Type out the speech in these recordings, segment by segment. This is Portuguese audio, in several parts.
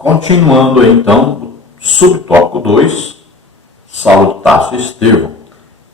Continuando então, subtópico 2, Saulo de Tarso e Estevão.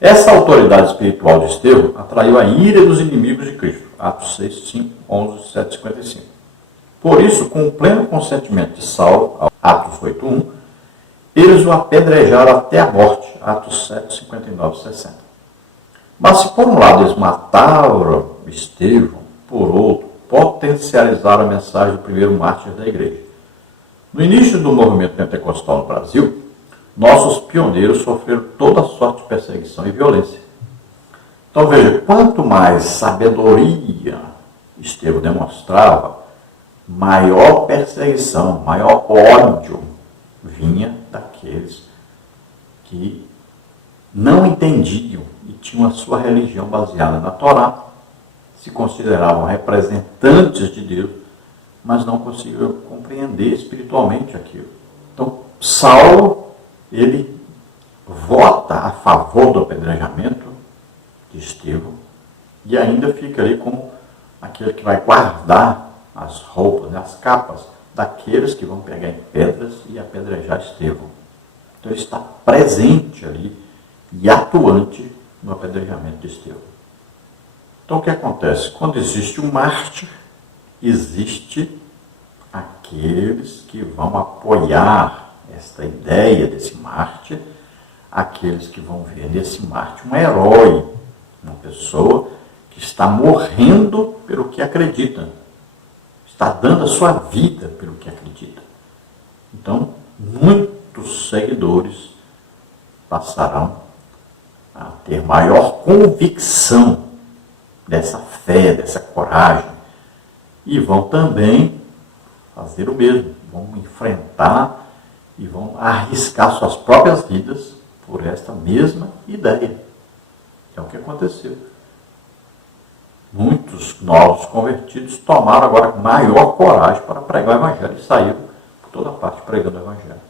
Essa autoridade espiritual de Estevão atraiu a ira dos inimigos de Cristo. Atos 6, 5, 11, 7, 55. Por isso, com o pleno consentimento de Saulo, Atos 8, 1, eles o apedrejaram até a morte. Atos 7, 59, 60. Mas se por um lado eles mataram Estevão, por outro, potencializaram a mensagem do primeiro mártir da igreja. No início do movimento pentecostal no Brasil, nossos pioneiros sofreram toda sorte de perseguição e violência. Então veja, quanto mais sabedoria Estevão demonstrava, maior perseguição, maior ódio vinha daqueles que não entendiam e tinham a sua religião baseada na Torá, se consideravam representantes de Deus, mas não conseguiam compreender espiritualmente aquilo. Então, Saulo, ele vota a favor do apedrejamento de Estevão e ainda fica ali como aquele que vai guardar as roupas, as capas daqueles que vão pegar em pedras e apedrejar Estevão. Então, ele está presente ali e atuante no apedrejamento de Estevão. Então, o que acontece? Quando existe um mártir, existe aqueles que vão apoiar esta ideia desse mártir, aqueles que vão ver nesse mártir um herói, uma pessoa que está morrendo pelo que acredita, está dando a sua vida pelo que acredita. Então, muitos seguidores passarão a ter maior convicção dessa fé, dessa coragem, e vão também fazer o mesmo, vão enfrentar e vão arriscar suas próprias vidas por esta mesma ideia. É o que aconteceu. Muitos novos convertidos tomaram agora maior coragem para pregar o Evangelho e saíram por toda parte pregando o Evangelho.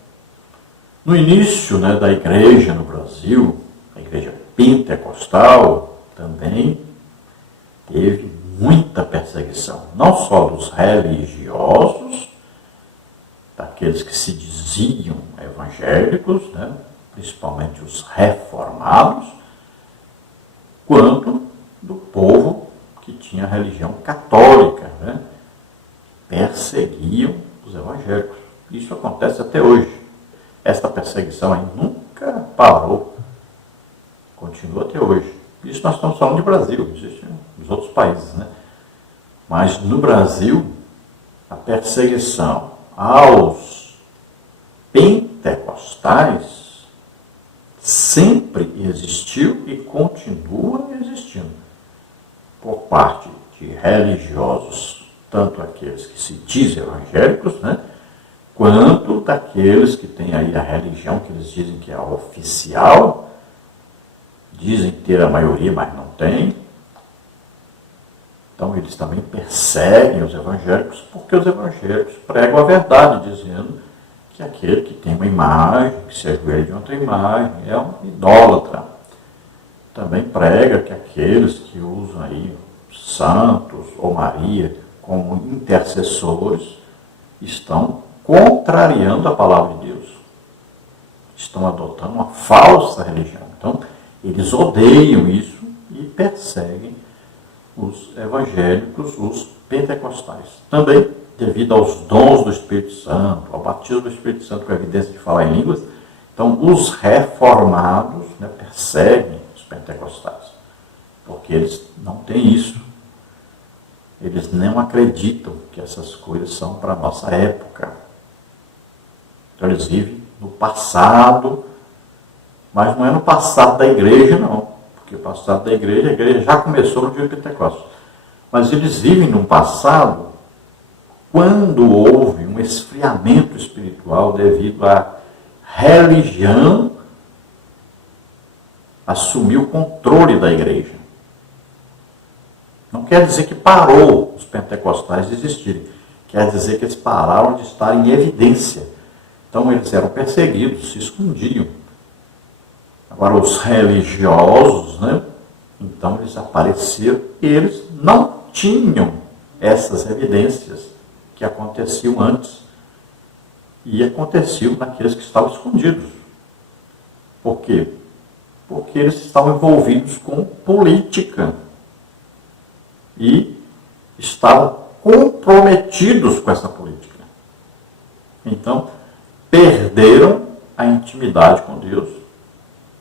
No início da igreja no Brasil, a igreja pentecostal também teve muita perseguição, não só dos religiosos, daqueles que se diziam evangélicos, principalmente os reformados, quanto do povo que tinha religião católica, perseguiam os evangélicos. Isso acontece até hoje. Esta perseguição aí nunca parou, continua até hoje. Isso nós estamos falando de Brasil, existe nos outros países, Mas no Brasil, a perseguição aos pentecostais sempre existiu e continua existindo por parte de religiosos, tanto aqueles que se dizem evangélicos, quanto daqueles que têm aí a religião que eles dizem que é a oficial, dizem ter a maioria, mas não tem. Então, eles também perseguem os evangélicos, porque os evangélicos pregam a verdade, dizendo que aquele que tem uma imagem, que se ajoelha de outra imagem, é um idólatra. Também prega que aqueles que usam aí santos ou Maria como intercessores estão contrariando a palavra de Deus. Estão adotando uma falsa religião. Então, eles odeiam isso e perseguem os evangélicos, os pentecostais. Também, devido aos dons do Espírito Santo, ao batismo do Espírito Santo com a evidência de falar em línguas, então os reformados perseguem os pentecostais, porque eles não têm isso. Eles não acreditam que essas coisas são para a nossa época. Então eles vivem no passado, mas não é no passado da igreja, não. Porque o passado da igreja, a igreja já começou no dia de Pentecostes. Mas eles vivem num passado quando houve um esfriamento espiritual devido à religião assumir o controle da igreja. Não quer dizer que parou os pentecostais de existirem. Quer dizer que eles pararam de estar em evidência. Então eles eram perseguidos, se escondiam. Agora os religiosos, então eles apareceram e eles não tinham essas evidências que aconteciam antes. E aconteciam naqueles que estavam escondidos. Por quê? Porque eles estavam envolvidos com política. E estavam comprometidos com essa política. Então, perderam a intimidade com Deus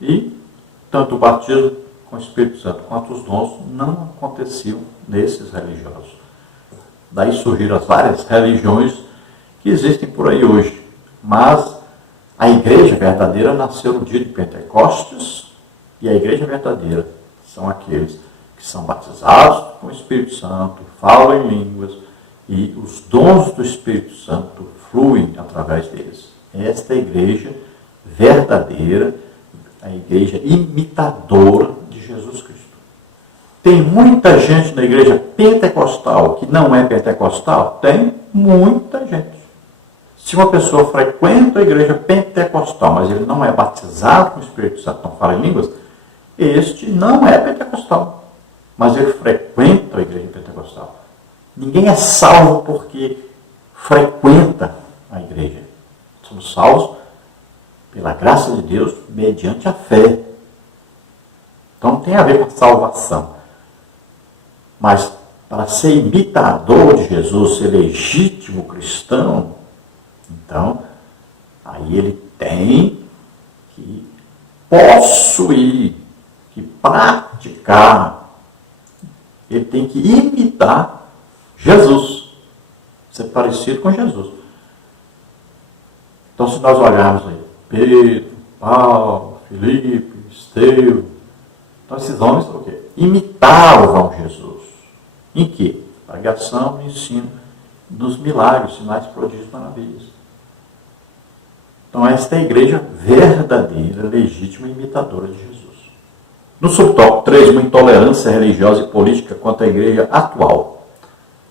e tanto o batismo com o Espírito Santo quanto os dons não aconteciam nesses religiosos. Daí surgiram as várias religiões que existem por aí hoje. Mas a igreja verdadeira nasceu no dia de Pentecostes, e a igreja verdadeira são aqueles que são batizados com o Espírito Santo, falam em línguas, e os dons do Espírito Santo fluem através deles. Esta é a igreja verdadeira, a igreja imitadora de Jesus Cristo. Tem muita gente na igreja pentecostal que não é pentecostal? Tem muita gente. Se uma pessoa frequenta a igreja pentecostal, mas ele não é batizado com o Espírito Santo, não fala em línguas, este não é pentecostal, mas ele frequenta a igreja pentecostal. Ninguém é salvo porque frequenta a igreja. Somos salvos pela graça de Deus, mediante a fé. Então não tem a ver com a salvação. Mas para ser imitador de Jesus, ser legítimo cristão, então, aí ele tem que possuir, que praticar, ele tem que imitar Jesus, ser parecido com Jesus. Então, se nós olharmos aí, Pedro, Paulo, Filipe, Estevão, então esses homens o quê? Imitavam Jesus. Em quê? Pregação, no ensino, nos milagres, sinais, prodígios, maravilhas. Então esta é a igreja verdadeira, legítima e imitadora de Jesus. No subtópico 3, uma intolerância religiosa e política quanto à igreja atual.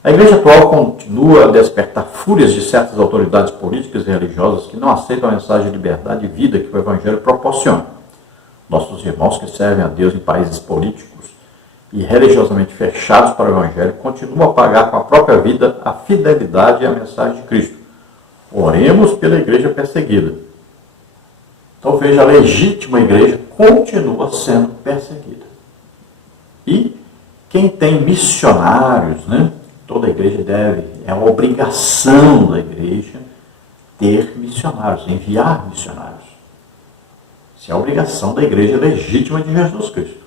A igreja atual continua a despertar fúrias de certas autoridades políticas e religiosas que não aceitam a mensagem de liberdade e vida que o Evangelho proporciona. Nossos irmãos que servem a Deus em países políticos e religiosamente fechados para o Evangelho continuam a pagar com a própria vida a fidelidade à mensagem de Cristo. Oremos pela igreja perseguida. Então veja, a legítima igreja continua sendo perseguida. E quem tem missionários, né? Toda a igreja deve, é uma obrigação da igreja ter missionários, enviar missionários. Isso é a obrigação da igreja legítima de Jesus Cristo.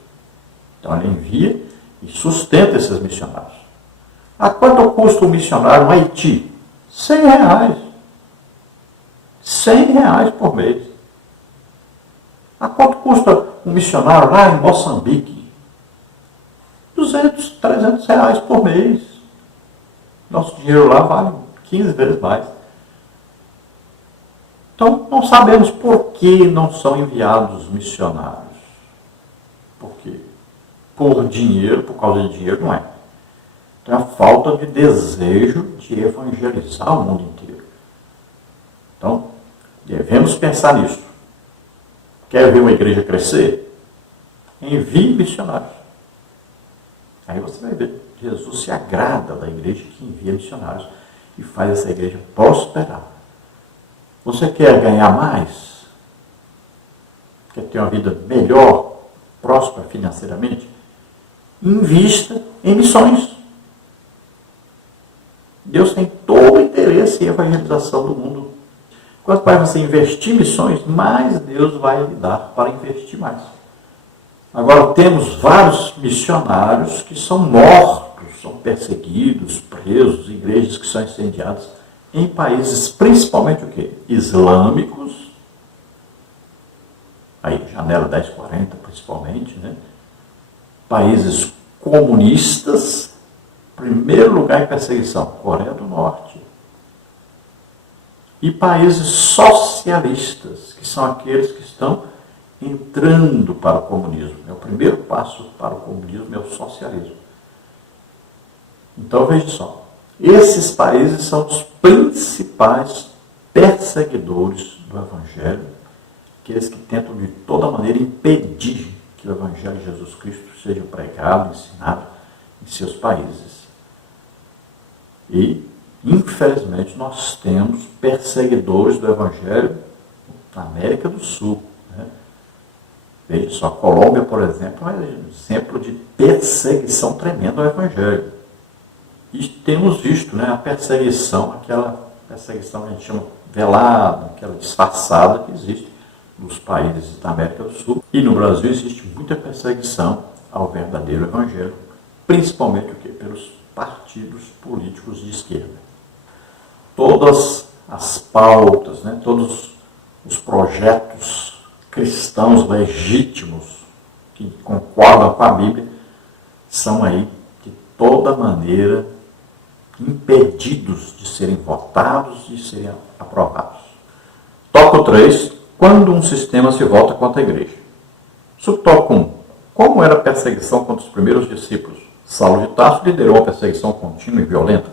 Então ela envia e sustenta esses missionários. A quanto custa um missionário no Haiti? R$100. R$100 por mês. A quanto custa um missionário lá em Moçambique? R$200, R$300 por mês. Nosso dinheiro lá vale 15 vezes mais. Então, não sabemos por que não são enviados missionários. Por quê? Por dinheiro, por causa de dinheiro, não é. Então, é a falta de desejo de evangelizar o mundo inteiro. Então, devemos pensar nisso. Quer ver uma igreja crescer? Envie missionários. Aí você vai ver. Jesus se agrada da igreja que envia missionários e faz essa igreja prosperar. Você quer ganhar mais? Quer ter uma vida melhor, próspera financeiramente? Invista em missões. Deus tem todo o interesse em evangelização do mundo. Quanto mais você investir em missões, mais Deus vai lhe dar para investir mais. Agora, temos vários missionários que são mortos, são perseguidos, presos, igrejas que são incendiadas em países, principalmente o quê? Islâmicos. Aí, Janela 1040, principalmente, né? Países comunistas, primeiro lugar em perseguição, Coreia do Norte. E países socialistas, que são aqueles que estão entrando para o comunismo. É o primeiro passo para o comunismo, é o socialismo. Então, veja só, esses países são os principais perseguidores do Evangelho, aqueles que tentam de toda maneira impedir que o Evangelho de Jesus Cristo seja pregado, ensinado em seus países. E Infelizmente, nós temos perseguidores do Evangelho na América do Sul. Né? Veja só, a Colômbia, por exemplo, é um exemplo de perseguição tremenda ao Evangelho. E temos visto, né, a perseguição, aquela perseguição que a gente chama velada, aquela disfarçada que existe nos países da América do Sul. E no Brasil existe muita perseguição ao verdadeiro Evangelho, principalmente o quê? Pelos partidos políticos de esquerda. Todas as pautas, né, todos os projetos cristãos legítimos que concordam com a Bíblia são aí, de toda maneira, impedidos de serem votados e de serem aprovados. Tópico 3. Quando um sistema se volta contra a igreja. Subtópico 1. Como era a perseguição contra os primeiros discípulos? Saulo de Tarso liderou uma perseguição contínua e violenta.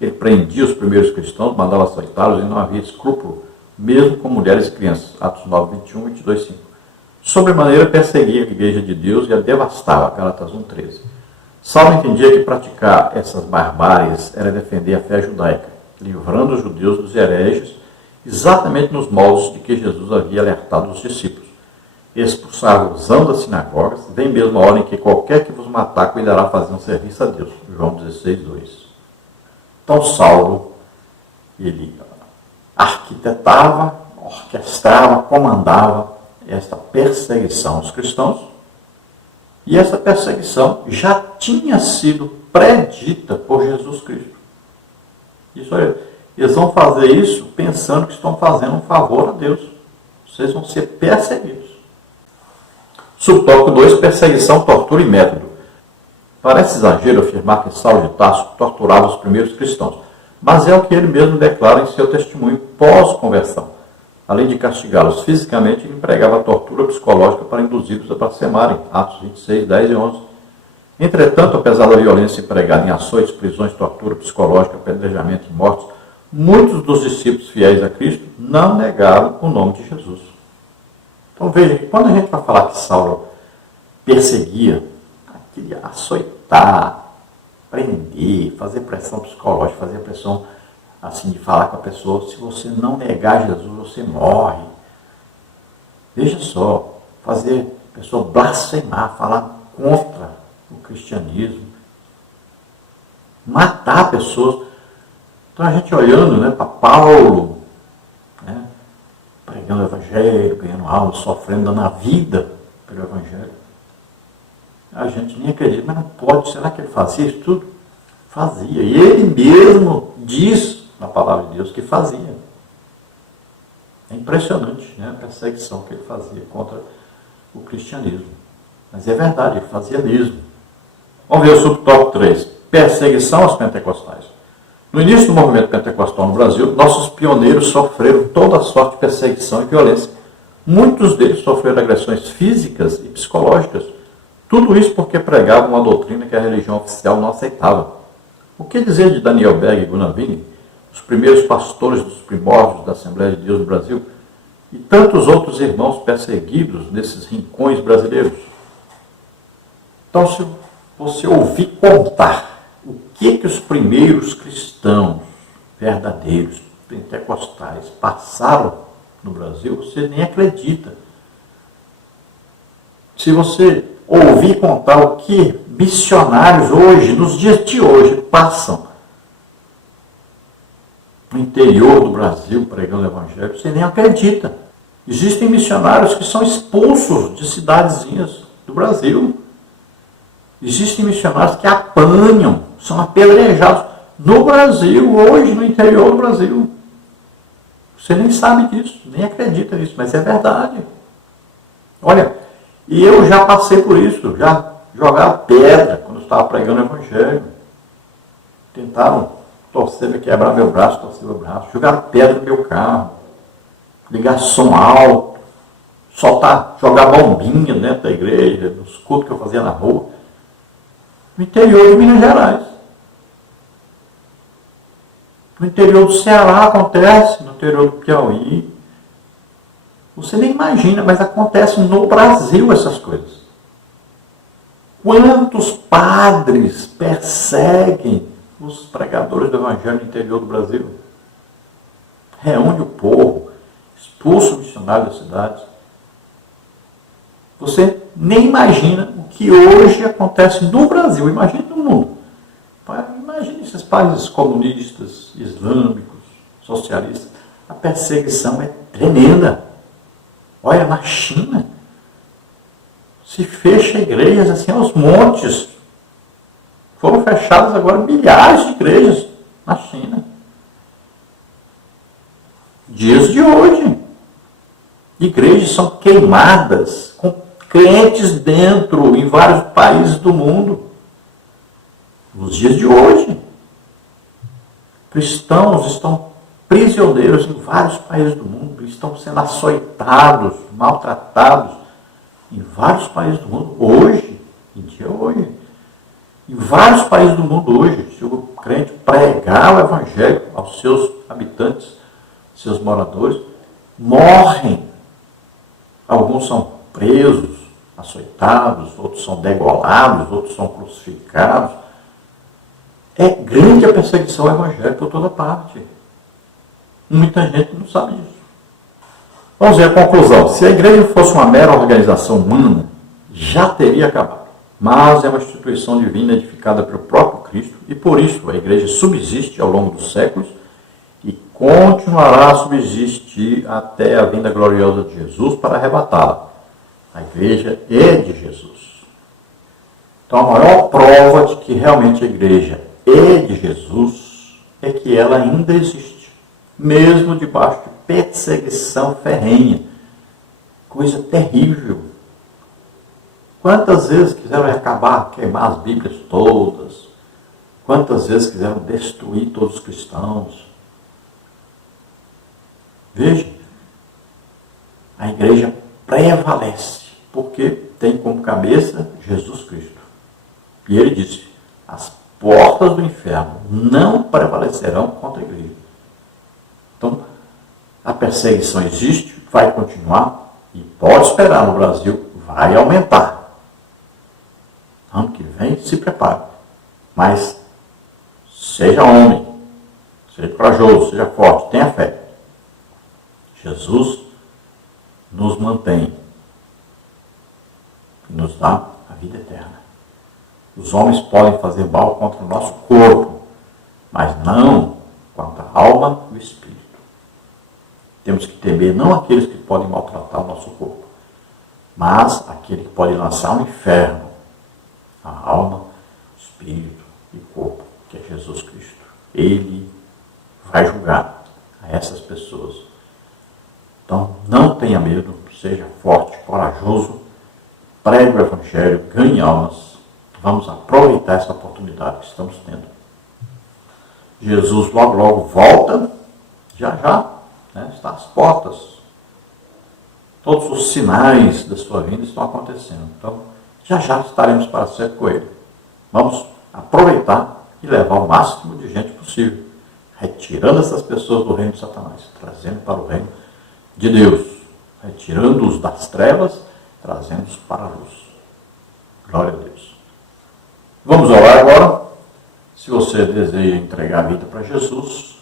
Ele prendia os primeiros cristãos, mandava açoitá-los e não havia escrúpulo, mesmo com mulheres e crianças. Atos 9, 21, 22, 5. Sobremaneira perseguia a igreja de Deus e a devastava. Gálatas 1, 13. Saulo entendia que praticar essas barbáries era defender a fé judaica, livrando os judeus dos hereges, exatamente nos moldes de que Jesus havia alertado os discípulos. Expulsar-vos das sinagogas, vem mesmo a hora em que qualquer que vos matar cuidará fazer um serviço a Deus. João 16, 2. Então Saulo, ele arquitetava, orquestrava, comandava esta perseguição aos cristãos, e essa perseguição já tinha sido predita por Jesus Cristo. Isso é, eles vão fazer isso pensando que estão fazendo um favor a Deus. Vocês vão ser perseguidos. Subtópico 2, perseguição, tortura e método. Parece exagero afirmar que Saulo de Tarso torturava os primeiros cristãos, mas é o que ele mesmo declara em seu testemunho pós-conversão. Além de castigá-los fisicamente, ele empregava a tortura psicológica para induzi-los a blasfemarem. Atos 26, 10 e 11. Entretanto, apesar da violência empregada em açoites, prisões, tortura psicológica, apedrejamento e mortes, muitos dos discípulos fiéis a Cristo não negaram o nome de Jesus. Então veja que quando a gente vai falar que Saulo perseguia, queria açoitar, prender, fazer pressão psicológica, fazer pressão assim de falar com a pessoa, se você não negar Jesus, você morre. Veja só, fazer a pessoa blasfemar, falar contra o cristianismo, matar pessoas. Então a gente olhando, né, para Paulo, né, pregando o Evangelho, ganhando alma, sofrendo, dando a vida pelo Evangelho, a gente nem acredita, mas não pode, será que ele fazia isso tudo? Fazia, e ele mesmo diz na palavra de Deus que fazia. É impressionante, né, a perseguição que ele fazia contra o cristianismo. Mas é verdade, ele fazia mesmo. Vamos ver o subtópico 3. Perseguição aos pentecostais. No início do movimento pentecostal no Brasil, nossos pioneiros sofreram toda a sorte de perseguição e violência. Muitos deles sofreram agressões físicas e psicológicas. Tudo isso porque pregavam uma doutrina que a religião oficial não aceitava. O que dizer de Daniel Berg e Gunnar Wing, os primeiros pastores dos primórdios da Assembleia de Deus do Brasil, e tantos outros irmãos perseguidos nesses rincões brasileiros? Então, se você ouvir contar o que os primeiros cristãos verdadeiros, pentecostais, passaram no Brasil, você nem acredita. Se você ouvir contar o que missionários hoje, nos dias de hoje, passam no interior do Brasil pregando o Evangelho, você nem acredita. Existem missionários que são expulsos de cidadezinhas do Brasil. Existem missionários que apanham, são apedrejados no Brasil, hoje, no interior do Brasil. Você nem sabe disso, nem acredita nisso, mas é verdade. Olha, e eu já passei por isso, já jogaram pedra quando eu estava pregando o Evangelho. Tentaram torcer, quebrar meu braço, torcer meu braço, jogaram pedra no meu carro, ligar som alto, jogar bombinha dentro da igreja, nos cultos que eu fazia na rua. No interior de Minas Gerais. No interior do Ceará acontece, no interior do Piauí. Você nem imagina, mas acontece no Brasil essas coisas. Quantos padres perseguem os pregadores do Evangelho no interior do Brasil. Reúne o povo, expulsa o missionário das cidades. Você nem imagina o que hoje acontece no Brasil, imagine no mundo. Imagine esses países comunistas, islâmicos, socialistas. A perseguição é tremenda. Olha, na China, se fecha igrejas assim aos montes. Foram fechadas agora milhares de igrejas na China. Dias de hoje. Igrejas são queimadas, com crentes dentro, em vários países do mundo. Nos dias de hoje. Cristãos estão prisioneiros em vários países do mundo, estão sendo açoitados, maltratados em vários países do mundo, hoje, em dia hoje. Em vários países do mundo hoje, se o crente pregar o Evangelho aos seus habitantes, seus moradores, morrem. Alguns são presos, açoitados, outros são degolados, outros são crucificados. É grande a perseguição ao Evangelho por toda parte. Muita gente não sabe disso. Vamos ver a conclusão. Se a igreja fosse uma mera organização humana, já teria acabado. Mas é uma instituição divina edificada pelo próprio Cristo e por isso a igreja subsiste ao longo dos séculos e continuará a subsistir até a vinda gloriosa de Jesus para arrebatá-la. A igreja é de Jesus. Então a maior prova de que realmente a igreja é de Jesus é que ela ainda existe, mesmo debaixo de perseguição ferrenha. Coisa terrível. Quantas vezes quiseram acabar, queimar as Bíblias todas? Quantas vezes quiseram destruir todos os cristãos? Veja, a igreja prevalece, porque tem como cabeça Jesus Cristo. E ele disse, as portas do inferno não prevalecerão contra a igreja. Então, a perseguição existe, vai continuar, e pode esperar no Brasil, vai aumentar. Ano que vem, se prepare. Mas seja homem, seja corajoso, seja forte, tenha fé. Jesus nos mantém e nos dá a vida eterna. Os homens podem fazer mal contra o nosso corpo, mas não contra a alma e o espírito. Temos que temer não aqueles que podem maltratar o nosso corpo, mas aquele que pode lançar no inferno a alma, o espírito e o corpo, que é Jesus Cristo. Ele vai julgar a essas pessoas. Então, não tenha medo, seja forte, corajoso, pregue o Evangelho, ganhe almas. Vamos aproveitar essa oportunidade que estamos tendo. Jesus logo, logo volta, já, está às portas. Todos os sinais da sua vinda estão acontecendo. Então, já estaremos para sempre com ele. Vamos aproveitar e levar o máximo de gente possível, retirando essas pessoas do reino de Satanás, trazendo para o reino de Deus, retirando-os das trevas, trazendo-os para a luz. Glória a Deus. Vamos orar agora. Se você deseja entregar a vida para Jesus,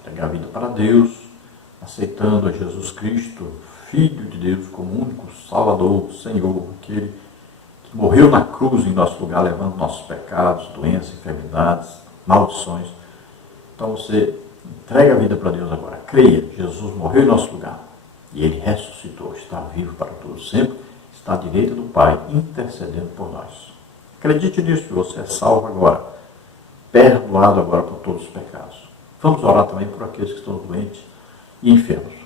entregar a vida para Deus, aceitando a Jesus Cristo, Filho de Deus, como único Salvador, Senhor, aquele que morreu na cruz em nosso lugar, levando nossos pecados, doenças, enfermidades, maldições. Então você entrega a vida para Deus agora. Creia, Jesus morreu em nosso lugar e Ele ressuscitou, está vivo para todos sempre, está à direita do Pai, intercedendo por nós. Acredite nisso, você é salvo agora, perdoado agora por todos os pecados. Vamos orar também por aqueles que estão doentes e enfermos.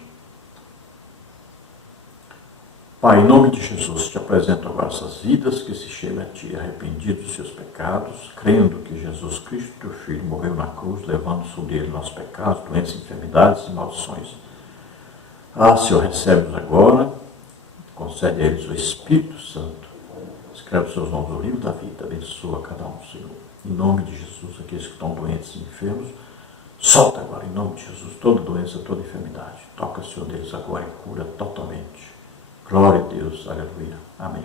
Pai, em nome de Jesus, te apresento agora essas vidas que se chegam a ti, arrependidos dos seus pecados, crendo que Jesus Cristo, teu Filho, morreu na cruz, levando sobre ele nossos pecados, doenças, enfermidades e maldições. Senhor, recebe-nos agora, concede a eles o Espírito Santo, escreve os seus nomes no livro da vida, abençoa cada um, Senhor. Em nome de Jesus, aqueles que estão doentes e enfermos, solta agora, em nome de Jesus, toda doença, toda enfermidade. Toca, Senhor, deles agora e cura totalmente. Glória a Deus, aleluia. Amém.